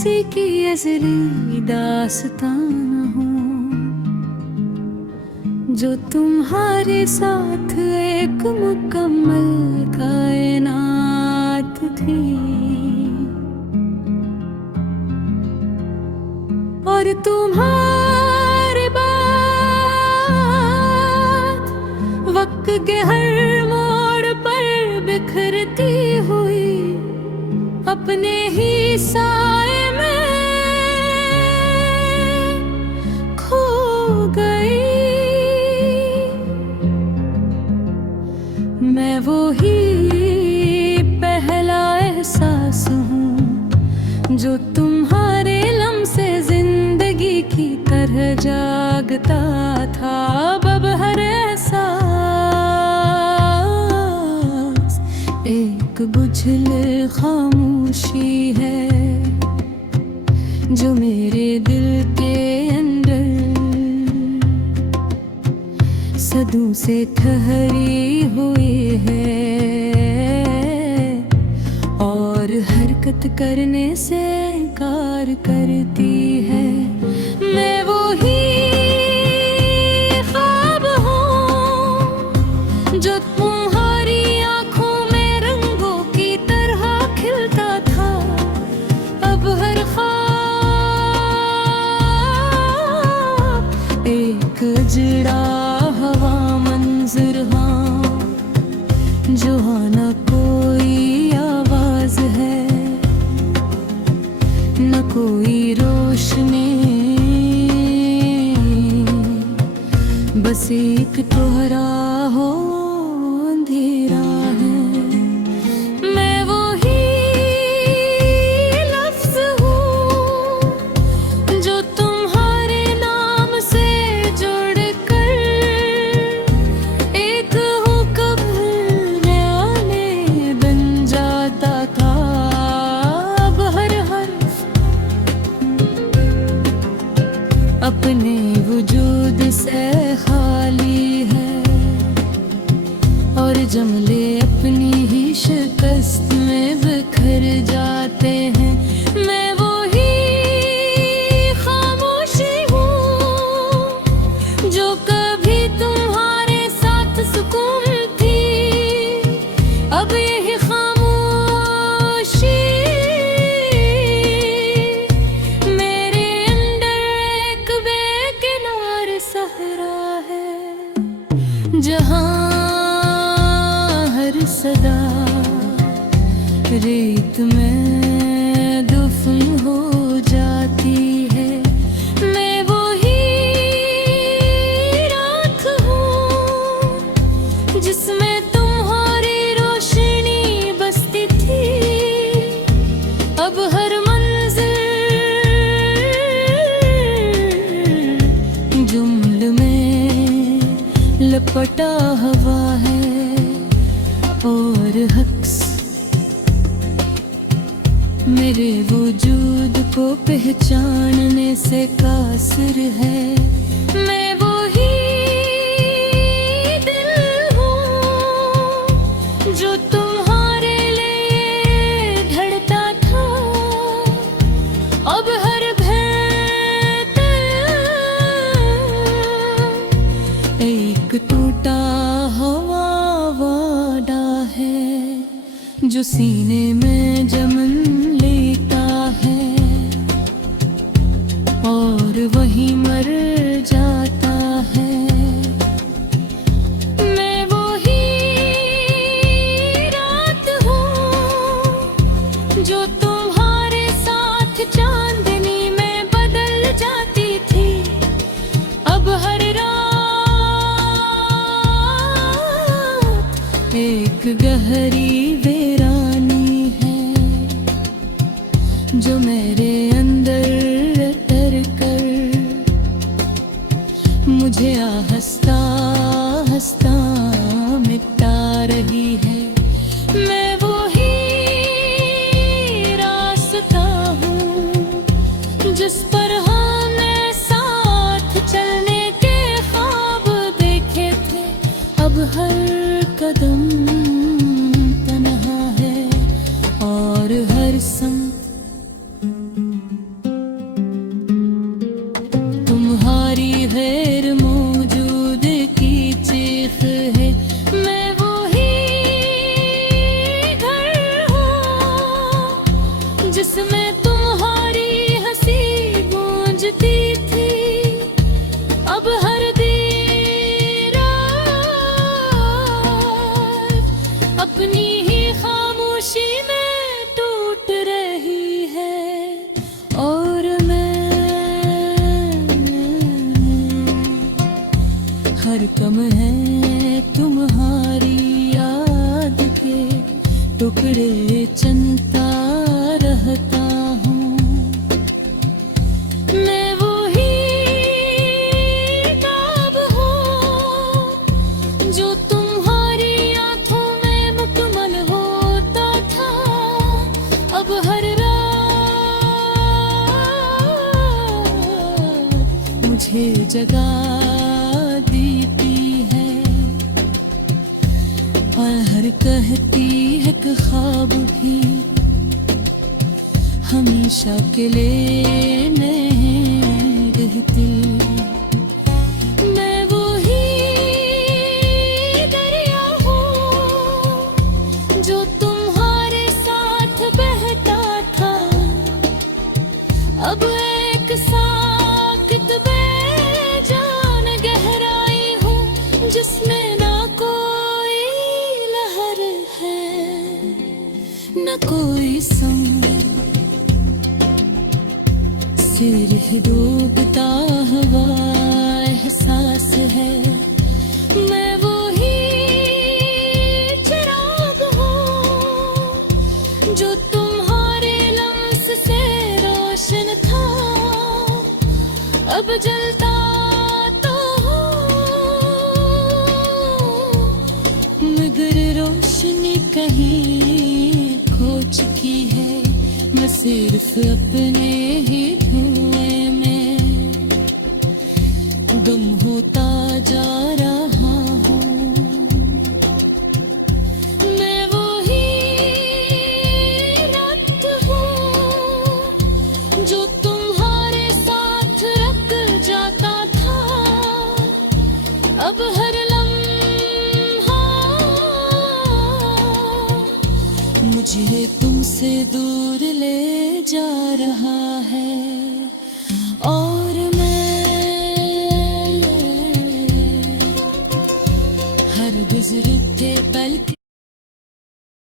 किसी की अज़ली दास्तां हूँ, जो तुम्हारे साथ एक मुकम्मल कायनात थी। और तुम्हारे बाद वक्त के हर मोड़ पर बिखरती हुई अपने ही साए में खो गई। मैं वो ही पहला एहसास हूँ जो तुम्हारे लम्से जिंदगी की तरह जागता था। अब हर एहसास एक बुझल खामोशी है जो मेरे दिल के अंदर सदों से ठहरी हुई है और हरकत करने से इनकार करती है। मैं वो ही ख्वाब हूँ जो तुम्हारी आंखों में रंगों की तरह खिलता था। अब हर ख्वाब एक अजड़ा हवा मंजर, हाँ जो न कोई आवाज है न कोई रोशनी, बस एक तोहरा हो अंधेरा है। मैं वो ही लफ्ज हूँ जो तुम्हारे नाम से जुड़कर एक हुक्म आने बन जाता था। अब हर हर्फ अपने वजूद से खाली है और जमले अपनी ही शिकस्त में बिखर जाते हैं। मैं वो ही खामोशी हूँ जो कभी तुम्हारे साथ सुकून थी। अब यही खामोशी मेरे अंदर एक बेकिनार सहरा है, जहाँ हर सदा रेत में दफन हो जाती है। मैं वो ही राख हूँ जिसमें तुम्हारी रोशनी बसती थी। अब हर मंजिल जुम्ल में लपटा हवा है और हक्स मेरे वजूद को पहचानने से कासिर है। मैं वो ही दिल हूँ जो तुम्हारे लिए धड़ता था। अब हर धड़कन एक टूटा हुआ वादा है जो सीने में जमन लेता है और वही मर जाता है। मैं वो ही रात हूँ जो तुम्हारे साथ चांदनी में बदल जाती थी। अब हर रात एक गहरी वीरानी है जो मेरे अंदर तर कर मुझे आहिस्ता आहिस्ता मिटा रही है। मैं वो ही रास्ता हूँ जिस पर हमने साथ चलने के ख्वाब देखे थे। अब हर कदम तन्हा है और हर संग अपनी ही खामोशी में टूट रही है। और मैं हर कम है तुम्हारी याद के टुकड़े चुनता रहता हूँ। मैं वही ख्वाब हूँ जो तुम्हारी आंखों में मुकम्मल होता था। अब हर रात मुझे जगा देती है और हर कहती है कि ख्वाब भी हमेशा के लिए नहीं रहती। मैं वही दरिया हूँ जो तुम्हारे साथ बहता था। अब एक साकित बेजान गहराई हूँ जिसमें ना कोई लहर है न कोई संग। सिर डूबता हुआ एहसास है। मैं वही चिराग हूँ जो तुम्हारे लम्स से रोशन था। अब जलता तो हूँ मगर रोशनी कहीं खो चुकी है। मैं सिर्फ अपने ही धुएं में गुम होता जा रहा हूँ। मैं वही रात हूँ जो तुम्हारे साथ रख जाता था। अब हर लम्हा मुझे तुमसे दूर ले जा रहा है। और मैं हर गुजरते पल